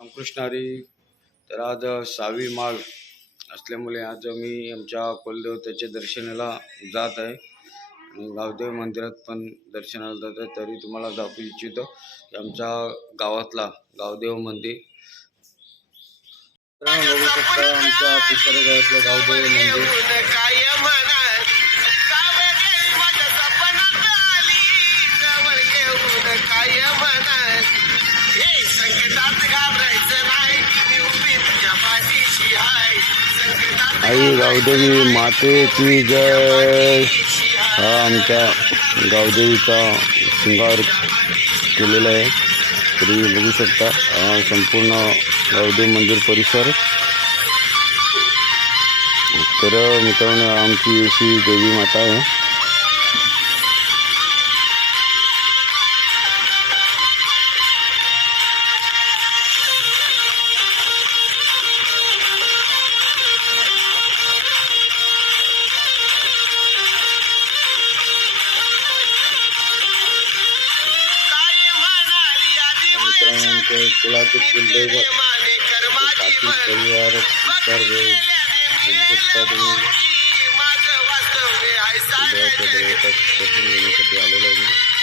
रामकृष्ण हरी. तर आज 6वी माळ असल्यामुळे आज मी आमच्या कुलदेवतेच्या दर्शनाला जात आहे आणि गावदेव मंदिरात पण दर्शनाला जात आहे. तरी तुम्हाला दाखवू इच्छितो की आमच्या गावातला गावदेव मंदिर बघू शकता. आमच्या पिसारे गावातलं गावदेव मंदिर आई गावदेवी मातेची जय. हा आमच्या गावदेवीचा शृंगार केलेला आहे. तरी बघू शकता संपूर्ण गावदेव मंदिर परिसर. तर मित्रांनो आमची अशी देवी माता आहे. मित्रांनो कुलाचे कुलदैवत पाटील परिवार सर्व शकता तुम्ही देवाच्या देवतात दर्शन घेण्यासाठी आलेलो आहे.